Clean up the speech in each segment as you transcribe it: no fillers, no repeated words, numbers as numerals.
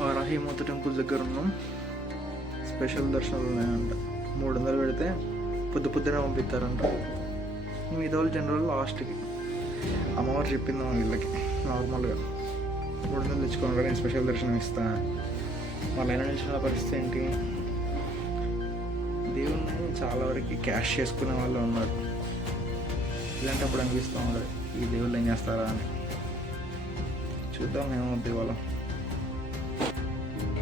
Varahi Mata temple దగ్గర ఉన్నాం. Special దర్శనాలు ఉన్నాయంట. 300 పెడితే పొద్దునే పంపిస్తారంట. మిగతా వాళ్ళు జనరల్ లాస్ట్కి అమ్మవారు చెప్పింది వీళ్ళకి నార్మల్గా 300 తెచ్చుకోవాలి నేను స్పెషల్ దర్శనం ఇస్తాను. వాళ్ళ అయినా నిలిచిన పరిస్థితి ఏంటి? దేవుణ్ణి చాలా వరకు క్యాష్ చేసుకునే వాళ్ళు ఉన్నారు. ఇలాంటప్పుడు అనిపిస్తూ ఉండదు ఈ దేవుళ్ళు ఏం చేస్తారా అని. చూద్దాం ఏమవుద్ది ఇవాళ.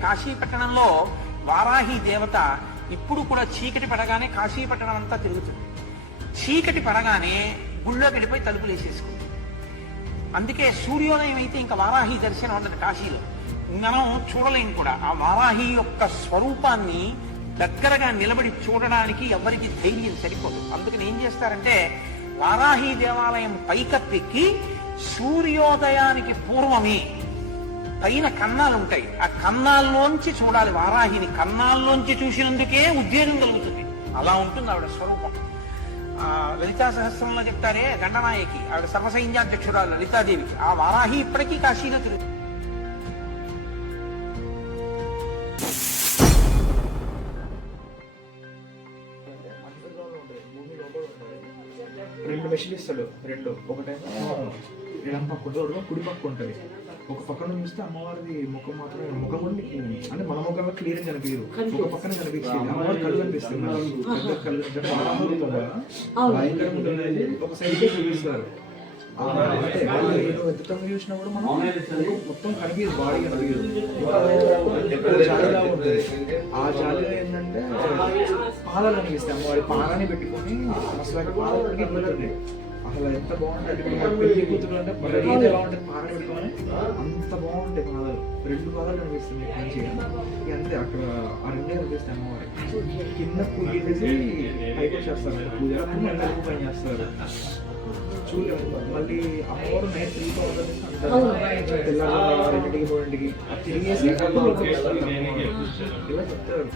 కాశీపట్టణంలో వారాహి దేవత ఇప్పుడు కూడా చీకటి పడగానే కాశీపట్టణం అంతా తిరుగుతుంది. చీకటి పడగానే గుళ్ళో గడిపోయి తలుపులు వేసేసుకుంది. అందుకే సూర్యోదయం అయితే ఇంకా వారాహి దర్శనం ఉండదు కాశీలో. మనం చూడలేం కూడా. ఆ వారాహి యొక్క స్వరూపాన్ని దగ్గరగా నిలబడి చూడడానికి ఎవరికి ధైర్యం సరిపోదు. అందుకని ఏం చేస్తారంటే వారాహి దేవాలయం పైకప్పెక్కి సూర్యోదయానికి పూర్వమే పైన కన్నాలు ఉంటాయి. ఆ కన్నాల్లోంచి చూడాలి వారాహిని. కన్నాల్లోంచి చూసినందుకే ఉద్వేగం కలుగుతుంది. అలా ఉంటుంది ఆవిడ స్వరూపం. లలితా సహస్రంలో చెప్తారే గండనాయకి, ఆవిడ సర్వసైన్యాధ్యక్షురాలు లలితాదేవికి. ఆ వారాహి ఇప్పటికీ కాశీలో తిరుగుతుంది. 2 మెషిన్లు ఇస్తాడు. 2 ఒకటేమో ఎడం పక్క ఉంటుంది, కుడి పక్క ఉంటుంది. ఒక పక్కన చూస్తే అమ్మవారిది ముఖం మాత్రమే, ముఖం కూడా అంటే మన ముఖంలో క్లియర్ కనిపించదు. ఒక పక్కన కనిపిస్తుంది అమ్మవారి కళ్ళు కనిపిస్తుంది. ఒక సైడ్ చూపిస్తారు. ఎంత చూసినా కూడా మనం మొత్తం కనిపించదు, బాడీ కనిపించదు. జాలిగా ఉంటుంది. ఆ జాలిగా ఏంటంటే పాదాలు కనిపిస్తాయి. అమ్మవారి పాదాన్ని పెట్టుకొని అసలు పాదాలకి పెడుతుంది. అసలు ఎంత బాగుంటుంది. పెళ్లి కూతురు అంటే మరీ ఎలా ఉంటుంది, పార పెట్టుకొని అంత బాగుంటాయి పాదాలు. 2 పాదాలు కనిపిస్తుంది మంచిగా. అంతే అక్కడ ఆ 2 కనిపిస్తాయి అమ్మవారి. కింద పూజ చేసి పైకి వచ్చేస్తారు. పూజ అందరికీ పని చేస్తారు. చూడలేము. మళ్ళీ అమ్మవారు నైట్ 3 అంటారు. తెల్లారింటికి 4ంటికి తిరిగేసి ఇలా చెప్తారు.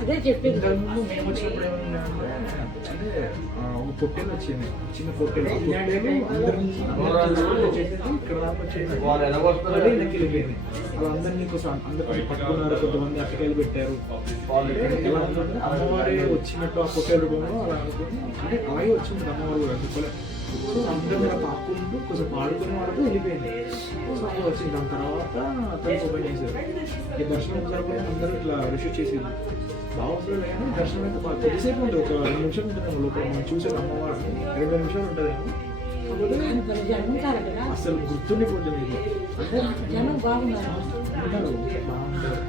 అదే చెప్పి ముందు మేము వచ్చినప్పుడు ఏమైందంటే అంటే ఒక పొట్టేలు వచ్చింది, చిన్న పొట్టేలు. ఇక్కడ దాకా వచ్చేది వెళ్ళిపోయింది. వాళ్ళందరినీ కోసం అందరికీ పట్టుకున్నారు. కొంతమంది అట్టకాయలు పెట్టారు. ఎలా ఉందంటే అమ్మవారి వచ్చినట్టు ఆ పొట్టేలు రూపంలో అలా అనుకుని అంటే అలాగే వచ్చింది అమ్మవారు కూడా అందుకోలే. సో అందరూ ఇలా తాకుంటూ కొంచెం ఆడుకునే వాళ్ళతో వెళ్ళిపోయింది. సో అలా వచ్చింది. దాని తర్వాత తలుపు ఓపెన్ చేశారు. ఈ దర్శనం జరగకపోతే అందరూ ఇట్లా రిసీవ్ చేసేది. బాగుంటుంది కానీ దర్శనం అయితే బాగా కొద్దిసేపు ఉంటుంది. ఒక 2 నిమిషాలు ఉంటుంది లోపల. మనం చూసే అమ్మవారిని 2 నిమిషాలు ఉంటుంది. అసలు గుర్తుండిపోతుంది. అంటే జనం బాగున్నారు, ఉంటారు, బాగుంటారు.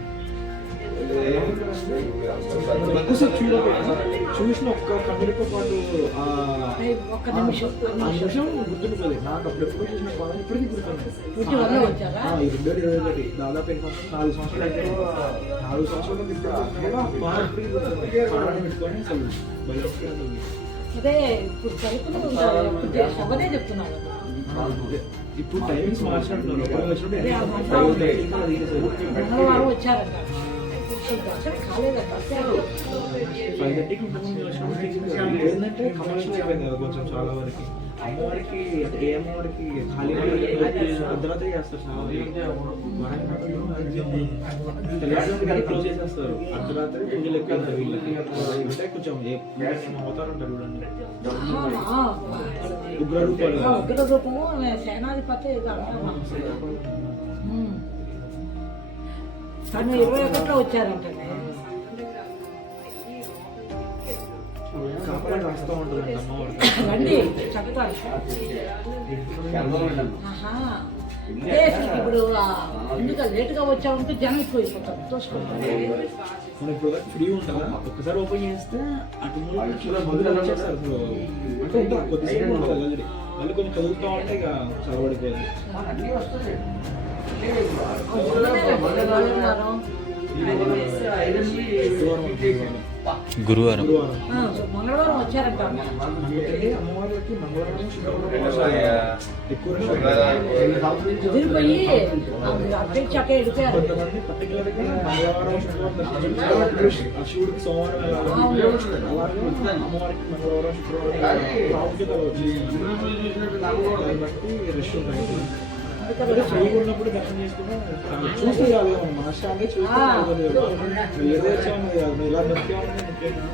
ఎక్కువసేపు చూసిన ఒక్క కన్నులతో పాటు ఒక్క నిమిషం గుర్తుండిపోతుంది. నాకు అప్పుడు ఎప్పుడు చూసిన బాధ ఇప్పటికీ గుర్తుంది. 2021 దాదాపు 4 సంవత్సరాలు అయితే 4 సంవత్సరాలు బాగా ఇప్పటికీ గుర్తుంది. పారాయణ పెట్టుకొని అసలు బయట అదే ఇప్పుడు సరిపోతే చెప్తున్నాను. ఇప్పుడు టైమింగ్స్ మార్చినట్టున్నారు. మంగళవారం వచ్చారంట. 5:30కి ఏంటంటే కమర్షియల్ అయిపోయింది కదా కొంచెం చాలా వరకు. అమ్మవారికి ఏ అమ్మవారికి ఖాళీ అర్ధరాత్రి చేస్తారు. తెల్లవారు క్లోజ్ చేసేస్తారు. అర్ధరాత్రి పూజలు ఎక్కువ వీళ్ళకి. అంటే కొంచెం అవతారం ఉంటారు చూడండి, ఉగ్ర రూపము సేనాధిపతి. తను 21లో వచ్చారంట. కాపాడు వస్తూ ఉంటుంది అమ్మవారు. రండి చెప్తాను. ఇప్పుడు ఎందుకు లేటుగా వచ్చామంటే జనం ఎక్కువైపోతారు, తోసుకుంటారు. మనం ఇప్పుడు ఫ్రీ ఉంటుందా, ఒక్కసారి ఓపెన్ చేస్తే అటు వచ్చేస్తారు. అంటే ఇంకా కొద్దిసేపు ఉంటుంది. మళ్ళీ కొంచెం చదువుతూ ఉంటే ఇక చదవడిపోతుంది. గురువారం మంగళవారం వచ్చారంట అమ్మ. అమ్మవారికి మంగళవారం ఎక్కువ కుదిరిపోయి అప్డేట్ చక్క ఎడిపోయారు. కొంతమంది పర్టికులర్గా మంగళవారం శుక్రవారం శివుడికి సోమవారం అలాగే అమ్మవారికి మంగళవారం శుక్రవారం ప్రాముఖ్యత దాన్ని బట్టి రష్ ఉంటాయి. ఫ్రీగా ఉన్నప్పుడు దర్శనం చేసుకున్నా చూసి కాదు మనశ్శాంతి చూసి ఏదో వచ్చాము ఇలా నృత్యాలని ముఖ్యంగా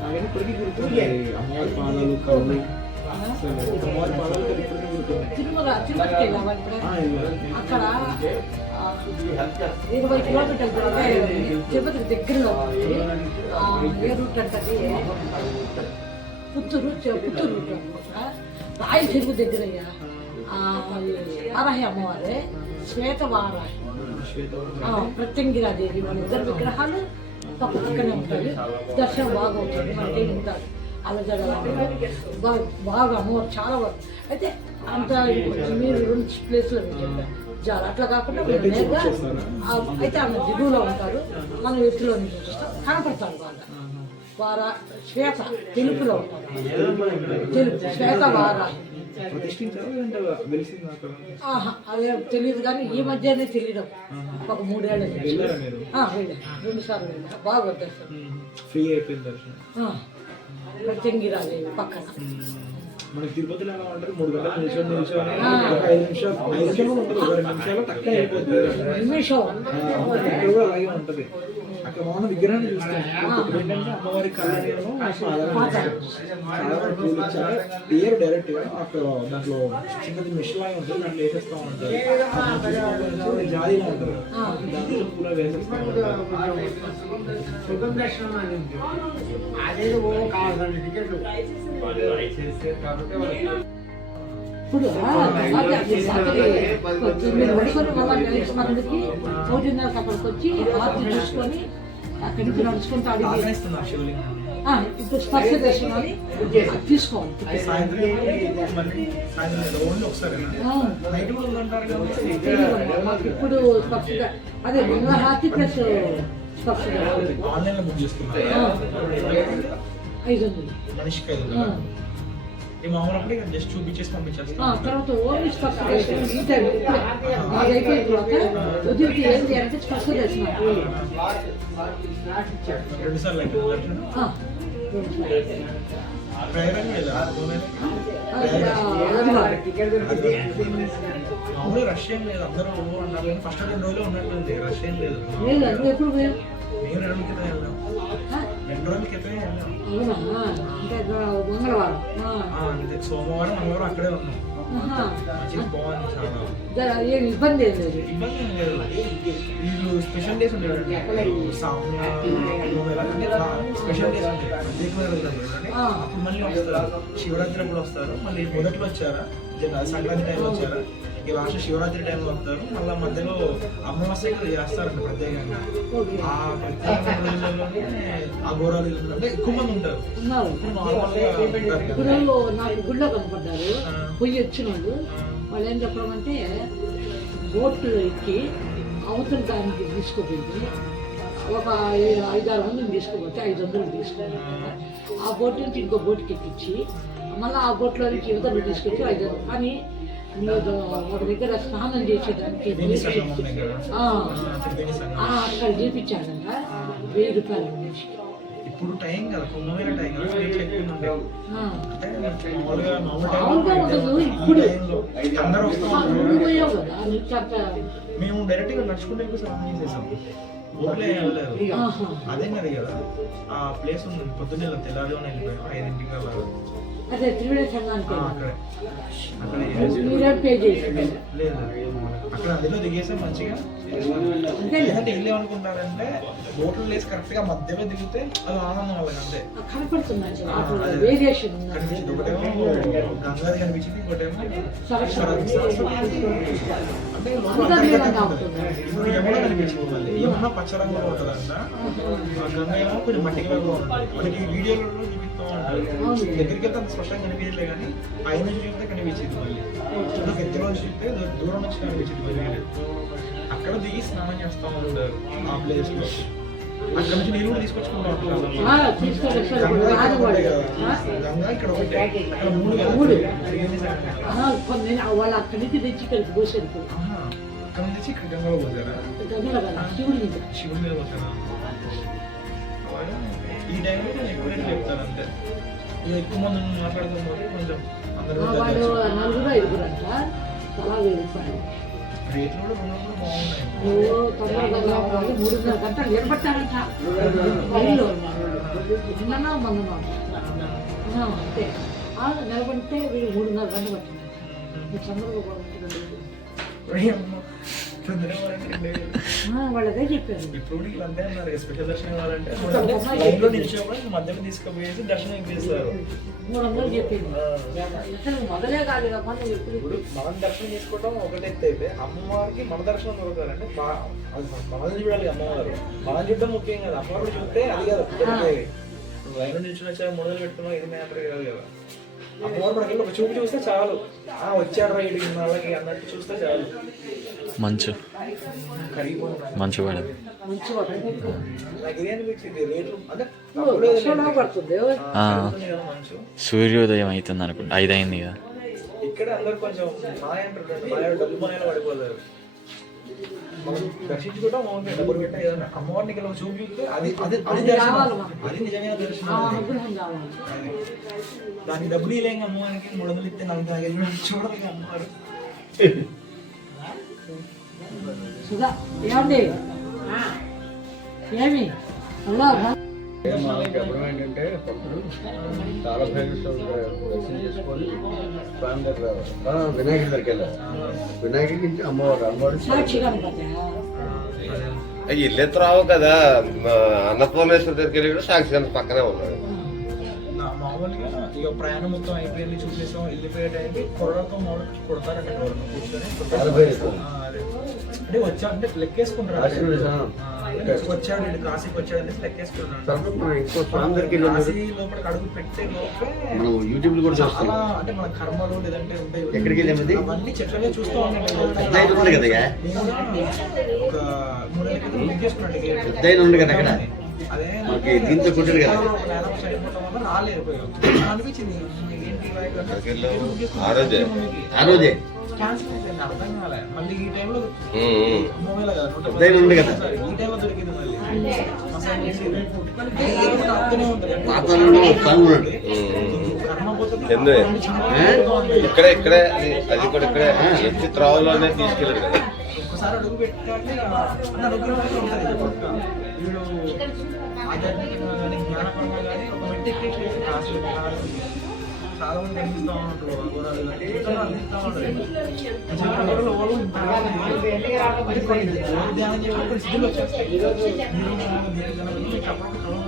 కానీ ఇప్పటికీ గుర్తుంది అమ్మవారి పాదాలు కళ్ళు అమ్మవారి పాదాలు ఇప్పటికీ గుర్తుంది. తిరుమలకి వెళ్ళాము ఇప్పుడు. అక్కడ 20 కిలోమీటర్ల తర్వాత తిరుపతికి దగ్గరలో ఉంది. ఏ రూట్ అంటే పుత్తూరు రూట్ అనమాట. రాయి చెరువు దగ్గరయ్యా వారాహి అమ్మవారే శ్వేత వారాహి ప్రత్యంగిరాదేవి వాళ్ళ ఇద్దరు విగ్రహాలు పక్కనే ఉంటాయి. దర్శనం బాగా అవుతుంది. మనకి ఉంటారు బాగా అమ్మవారు చాలా బాగా. అయితే అంత మీరు 2 ప్లేస్లో చాలా అట్లా కాకుండా నేరుగా అయితే ఆమె దిగువలో ఉంటారు, మనం ఎత్తులో నుంచి చూస్తాం, కనపడతారు బాగా. వారా శ్వేత తెలుపులో ఉంటారు. తెలుపు శ్వేత వారాహి అదే తెలియదు కానీ ఈ మధ్యనే తెలియడం ఒక 3 ఏళ్ళ నుంచి 2 సార్లు వెళ్ళా. బాగా దర్శనం ఫ్రీ అయిపోయింది దర్శనం. ప్రత్యంగిరాదేవి పక్కన మనకి తిరుపతిలో ఎలా ఉంటారు 3 గంటలు నిల్చొని 5 నిమిషాలు ఉంటుంది. 2 నిమిషాలు తక్కువ అయిపోతుంది. ఇక్కడ కూడా అలాగే ఉంటుంది. అక్కడ మనం విగ్రహాన్ని చూస్తాం. ఏంటంటే అమ్మవారి కళ్యాణం పేరు డైరెక్ట్ గా అక్కడ దాంట్లో చిన్నది మిషన్ లాగా ఉంటుంది. దాంట్లో వేసేస్తా ఉంటారు. జాలీగా ఉంటారు. దాంట్లో పూల వేసేస్తా ఉంటారు. ఇప్పుడు మీరు పడుకొని మళ్ళీ మందికి 3:30 అక్కడికి వచ్చి ఆర్తి చూసుకొని అక్కడి నుంచి నడుచుకుంటూ అడిగి ఇప్పుడు స్పర్శ దర్శనాన్ని తీసుకోవాలి. మాకు ఇప్పుడు స్పర్శ అదే మంగళహారతి ప్లస్ స్పర్శ 500 మామూలు జస్ట్ చూపించేసి పంపించేస్తాం. తర్వాత ఓన్లీ స్పర్శ దర్శనం ఈ టైం అయిపోయిన తర్వాత ఉదయం ఏం చేయాలంటే స్పర్శ దర్శనం 2 సార్లు మామూలు రష్యన్ లేదు. అందరూ అన్నారు కానీ ఫస్ట్ 2 రోజులు ఉన్నట్టుంది. రష్యన్ లేదు. ఎప్పుడు మేము 2 రోజుల క్రితం వెళ్ళాం. 2 రోజుల క్రితం వెళ్ళాం. మంగళవారం అంతే సోమవారం మంగళవారం అక్కడే ఉన్నాం. బాగుంది చాలా. ఏం ఇబ్బంది ఏం లేదు. ఇబ్బంది ఏం లేదు. వీళ్ళు స్పెషల్ డేస్ ఉంటాయి. స్పెషల్ డేస్ ఉంటాయి. ప్రత్యేకమైన అప్పుడు మళ్ళీ వస్తారు. శివరాత్రి అప్పుడు వస్తారు. మళ్ళీ మొదట్లో వచ్చారా, సంక్రాంతి టైంలో వచ్చారా, ఈ లాస్ట్ శివరాత్రి టైంలో వస్తారు. మళ్ళీ మధ్యలో అమావాస్యకి చేస్తారండి ప్రత్యేకంగా. ఆ ప్రత్యేక రోజుల్లోనే ఆ ఘోరాలు అంటే ఎక్కువ మంది ఉంటారు. ఇప్పుడు నాకు గుళ్ళో కనపడ్డారు. పొయ్యి వచ్చిన వాళ్ళు ఏం చెప్పమంటే బోట్లు ఎక్కి అవతల దానికి తీసుకుపోయింది. ఒక 5-6 మందిని తీసుకుపోతే 500 తీసుకున్నారు. ఆ బోట్ నుంచి ఇంకో బోట్కి ఎక్కించి మళ్ళీ ఆ బోట్లో నుంచి యువతలు తీసుకొచ్చి 500. కానీ ఒక దగ్గర స్నానం చేసేదానికి అక్కడ చేపించాడంట 1000 రూపాయలు మనిషి. ఇప్పుడు టైం కదా, కుంభమేళ టైం కదా, మామూలుగా ఉండదు. ఇప్పుడు అందరూ పోయావు కదా. మేము డైరెక్ట్ గా నడుచుకుంటే స్నానం చేసేసాం. ఊర్లో వెళ్ళలేదు. అదే కదా కదా ఆ ప్లేస్ ఉంది. పొద్దున్నే తెల్లారిలోనే వెళ్ళిపోయాం 5ంటికి అలా. అదే త్రివేణి సంఘానికి లేదు అక్కడ అందులో దిగేసాం మంచిగా. ఏంటంటే వెళ్ళేమనుకుంటారంటే బోట్లు వేసి కరెక్ట్ గా మధ్యలో దిగితే అది ఆనందం వాళ్ళకి అంతే కనపడుతుంది. ఒకటేమో గంగాది కనిపించింది, ఇంకోటేమో అంటే యమున కనిపించుకోవాలి. యమున పచ్చ రంగులో ఉంటుందంట. గంగ ఏమో కొంచెం మట్టిగా ఉంటుంది. మనకి వీడియోలో వస్తాం అంటారు. దగ్గరికి వెళ్తే అంత స్పష్టంగా కనిపించలే కానీ పైన నుంచి చూస్తే కనిపించింది. మళ్ళీ దగ్గర నుంచి చూస్తే దూరం నుంచి కనిపించింది. మళ్ళీ అక్కడ దిగి స్నానం చేస్తా ఉంటారు ఆ ప్లేస్ లో. అక్కడ నుంచి నీళ్ళు కూడా తీసుకొచ్చుకుంటా ఉంటారు. గంగా ఇక్కడ ఒకటి, అక్కడ 3 కదా. వాళ్ళు అక్కడి నుంచి తెచ్చి ఇక్కడికి పోసారు. అక్కడ నుంచి ఇక్కడ గంగలో పోతారా? శివుడి మీద పోతారా? ఈ టైంలో నేను ఎక్కువ రేట్లు చెప్తాను అంతే. ఇక ఎక్కువ మంది మాట్లాడుకోకపోతే కొంచెం అందరూ వాళ్ళు 4-5 అంట తలా 1000 రూపాయలు. రేట్లు కూడా రెండు బాగున్నాయి. 3.5 గంటలు నిలబట్టారంట. రైల్లో నిన్ననా మొన్ననా అంతే నిలబడితే వీళ్ళు 3.5 గంటలు పట్టింది. చంద్రబాబు వాళ్ళదే చెప్పారు. ఇప్పుడు వీళ్ళు అంతే అన్నారు. స్పెషల్ దర్శనం ఇవ్వాలంటే లైన్లో నిలిచేప్పుడు మధ్యలో తీసుకుపోయేసి దర్శనం ఇప్పిస్తారు. 300 చెప్పింది. అసలు మొదలే కాదు కదా. ఇప్పుడు మనం దర్శనం చేసుకోవడం ఒకటి ఎత్తు అయితే అమ్మవారికి మన దర్శనం దొరకాలంటే మనల్ని చూడాలి. అమ్మవారు మనం చూడడం ముఖ్యం కదా. అమ్మవారు చూస్తే అది కదా లైన్ నిల్చుని వచ్చా 300 పెట్టుకున్నాం, ఇది మ్యాటర్ కాదు కదా. అమ్మవారు మనకి ఒక చూపు చూస్తే చాలు, వచ్చాడు రైడ్ వాళ్ళకి అన్నట్టు చూస్తే చాలు. మంచు మంచు పడదు. నాకు ఇదే అనిపించింది. రేట్లు అంటే పడుతుంది. మంచు సూర్యోదయం అవుతుంది అనుకుంటా. 5 అయింది కదా. ఇక్కడ అందరు కొంచెం మాయ అంటారు. మాయ డబ్బు మాయలో పడిపోతారు. మనం దర్శించుకుంటాం అమ్మవారిని డబ్బులు పెట్టా ఏదన్నా అమ్మవారిని ఇలా చూపు చూస్తే అది దర్శనం. అది నిజమైన దర్శనం. దానికి డబ్బులు ఇలేం అమ్మవారికి 300 ఇస్తే 45 చూడాలి అమ్మవారు. సుధా ఏమండి ఏమి అలా చెప్పడం ఏంటంటే భక్తులు చాలా దర్శనం చేసుకొని స్వామి దగ్గర వినాయకుడి దగ్గరికి వెళ్ళారు. వినాయకుడి నుంచి అమ్మవారు సాక్షిగా అనుకుంటా. ఇల్లెత్తు రావు కదా. అన్నపూర్ణేశ్వరి దగ్గరికి వెళ్ళి కూడా సాక్షి పక్కనే ఉన్నాడు. మామూలుగా ఇక ప్రయాణం మొత్తం అయిపోయింది, చూసేసాం, వెళ్ళిపోయే టైంకి కొరడతో మామూలు కొడతారంట. కూర్చొని అంటే వచ్చా అంటే లెక్కేసుకుంటారు. వచ్చాడు కాశీకి వచ్చాడు అనేసి లెక్కేసుకుంటారు. కాశీ లోపల అడుగు పెట్టే లోపే యూట్యూబ్ లో కూడా చాలా అంటే మన కర్మలు లేదంటే ఉంటాయి. ఎక్కడికి వెళ్ళేది అవన్నీ చెట్లనే చూస్తూ ఉంటాం. ఒక 3 నెలల క్రితం లెక్కేసుకున్నాడు. అదే దీంతో కొట్టాడు కదా. రాలేదు అనిపించింది. ఆ రోజే అర్థం కాలే. మళ్ళీ ఈ టైంలో ఉంది కదా. ఈ టైంలో దొరికింది. మళ్ళీ ఇక్కడే ఇక్కడే అది కూడా ఇక్కడే ఎత్తి త్రావులోనే తీసుకెళ్ళాడు కదా. ఒక్కసారి అడుగు పెట్టాలంటే అనుగ్రహం ఉంటుంది. వీడు ఆధ్యాత్మికంగా కానీ జ్ఞానపరంగా కానీ ఒక మెట్టి ఎక్కేసి చాలా మంది కనిపిస్తూ ఉంటారు. అందిస్తూ ఉంటారు. ధ్యానం చేయడం సిద్ధులు వచ్చేస్తాయి.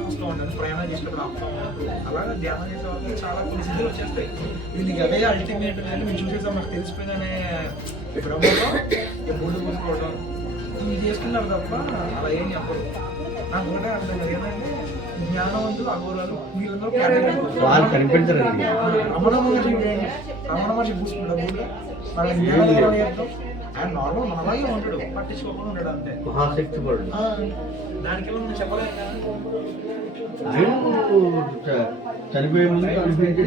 వస్తూ ఉంటారు. ప్రయాణం చేసినప్పుడు ఆపుతూ ఉంటారు. అలాగే ధ్యానం చేసే వాళ్ళకి చాలా కొన్ని సిద్ధులు వచ్చేస్తాయి. వీళ్ళకి అదే అల్టిమేట్ అని మేము చూసేసాం. నాకు తెలిసిపోయిందనే బ్రహ్మలో బూడు పూసుకోవడం ఇవి చేసుకున్నారు తప్ప అలా ఏం చెప్పరు. నాకు ఒకటే అర్థం కాదు ఏంటంటే జ్ఞానవంతులు అఘోరాలు వీళ్ళందరూ కనిపించారు. రమణ మహర్షి పూసుకుంటారు ఊళ్ళో. మన జ్ఞానం చెప్తాం. ఆయన నార్మల్ మనలాగే ఉంటాడు, పట్టించుకోకుండా ఉంటాడు అంతే. మహాశక్తి పడు దానికి మనం చెప్పలేము కదా. చనిపోయే ముందు అనిపించే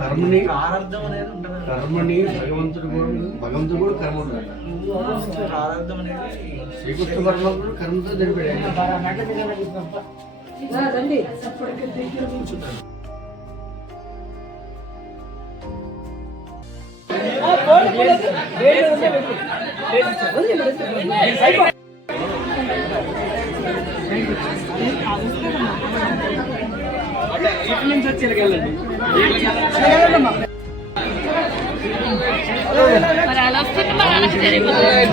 కర్మని ప్రారంధం అనేది ఉంటుంది. కర్మని భగవంతుడు కూడా కర్మ ఉన్నాడు. ప్రారంధం అనేది శ్రీకృష్ణ పరమాత్ముడు కర్మతో చనిపోయాడు. రండి కూర్చుంటాడు. మరి అలా వస్తుంటే మరి అలా జరిగిపోతుంది.